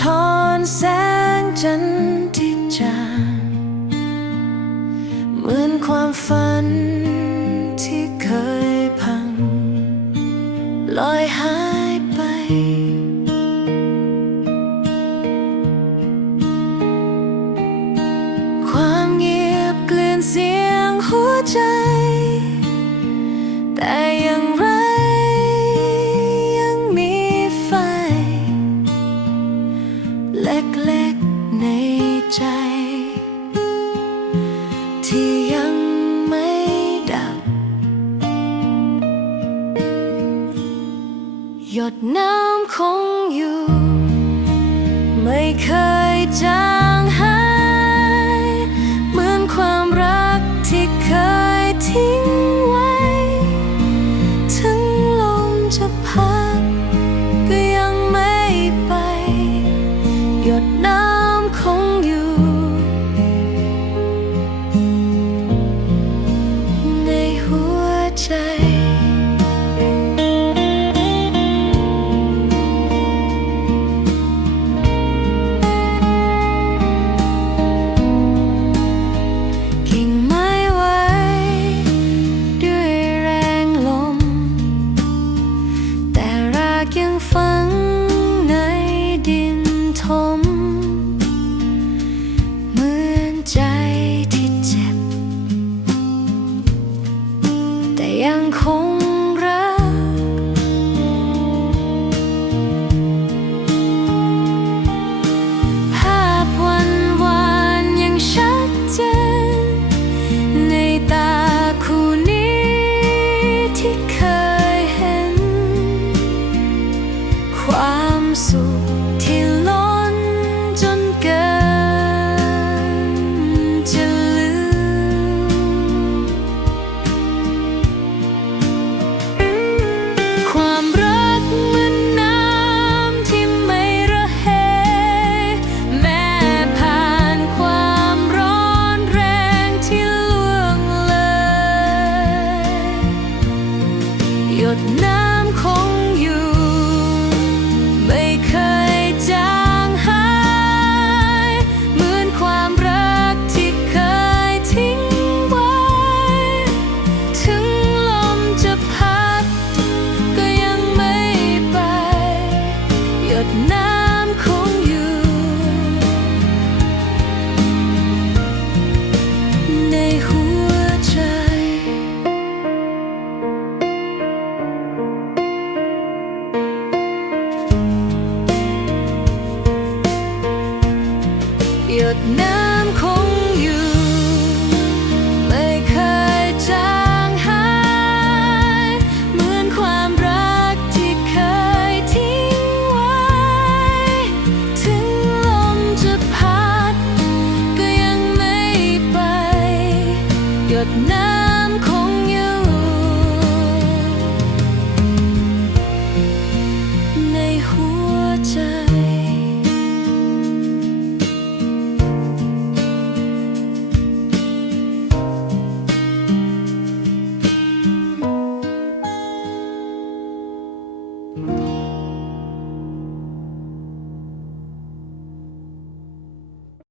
ทอนแสงจันทร์ที่จางเหมือนความฝันที่เคยพัง ลอยหายไป ความเงียบเกลื่อนเสียงหัวใจ ดน้ำคงอยู่ ไม่เคยจาง 天空。một you'd know